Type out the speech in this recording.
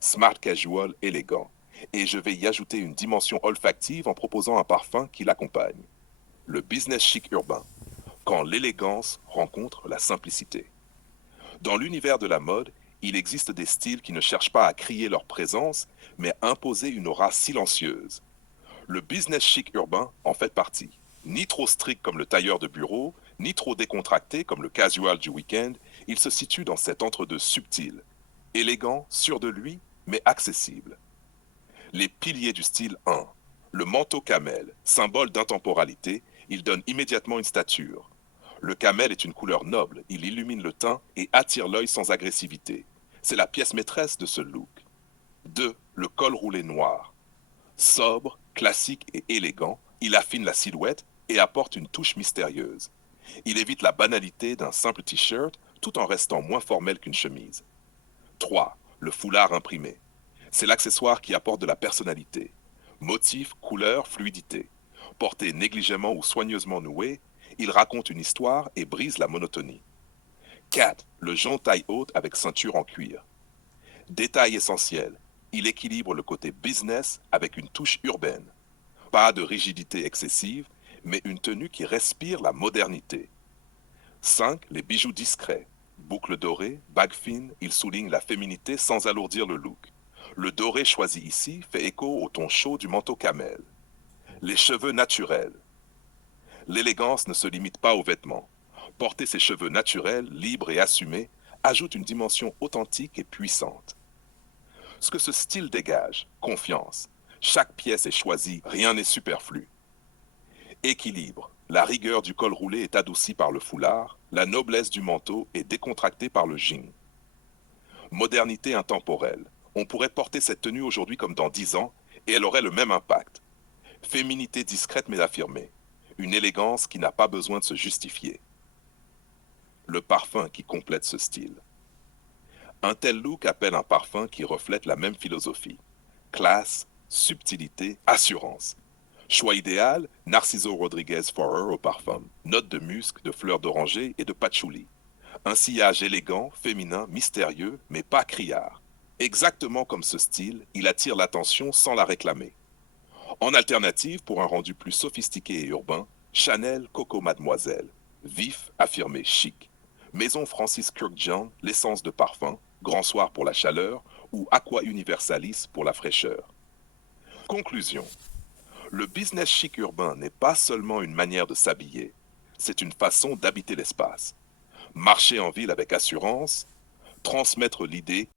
smart casual élégant. Et je vais y ajouter une dimension olfactive en proposant un parfum qui l'accompagne. Le business chic urbain, quand l'élégance rencontre la simplicité. Dans l'univers de la mode, il existe des styles qui ne cherchent pas à crier leur présence, mais à imposer une aura silencieuse. Le business chic urbain en fait partie. Ni trop strict comme le tailleur de bureau, ni trop décontracté comme le casual du week-end, il se situe dans cet entre-deux subtil. Élégant, sûr de lui, mais accessible. Les piliers du style 1. Le manteau camel, symbole d'intemporalité, il donne immédiatement une stature. Le camel est une couleur noble, il illumine le teint et attire l'œil sans agressivité. C'est la pièce maîtresse de ce look. 2. Le col roulé noir. Sobre, classique et élégant, il affine la silhouette et apporte une touche mystérieuse. Il évite la banalité d'un simple t-shirt tout en restant moins formel qu'une chemise. 3. Le foulard imprimé. C'est l'accessoire qui apporte de la personnalité. Motif, couleur, fluidité. Porté négligemment ou soigneusement noué, il raconte une histoire et brise la monotonie. 4. Le jonc taille haute avec ceinture en cuir. Détail essentiel, il équilibre le côté business avec une touche urbaine. Pas de rigidité excessive, mais une tenue qui respire la modernité. 5. Les bijoux discrets. Boucles dorées, bagues fines, ils soulignent la féminité sans alourdir le look. Le doré choisi ici fait écho au ton chaud du manteau camel. Les cheveux naturels. L'élégance ne se limite pas aux vêtements. Porter ses cheveux naturels, libres et assumés, ajoute une dimension authentique et puissante. Ce que ce style dégage, confiance. Chaque pièce est choisie, rien n'est superflu. Équilibre. La rigueur du col roulé est adoucie par le foulard, la noblesse du manteau est décontractée par le jean. Modernité intemporelle. On pourrait porter cette tenue aujourd'hui comme dans 10 ans et elle aurait le même impact. Féminité discrète mais affirmée. Une élégance qui n'a pas besoin de se justifier. Le parfum qui complète ce style. Un tel look appelle un parfum qui reflète la même philosophie. Classe, subtilité, assurance. Choix idéal, Narciso Rodriguez Forer au parfum. Notes de musc, de fleurs d'oranger et de patchouli. Un sillage élégant, féminin, mystérieux, mais pas criard. Exactement comme ce style, il attire l'attention sans la réclamer. En alternative, pour un rendu plus sophistiqué et urbain, Chanel Coco Mademoiselle. Vif, affirmé, chic. Maison Francis Kurkdjian, l'essence de parfum, Grand Soir pour la chaleur ou Aqua Universalis pour la fraîcheur. Conclusion. Le business chic urbain n'est pas seulement une manière de s'habiller, c'est une façon d'habiter l'espace. Marcher en ville avec assurance, transmettre l'idée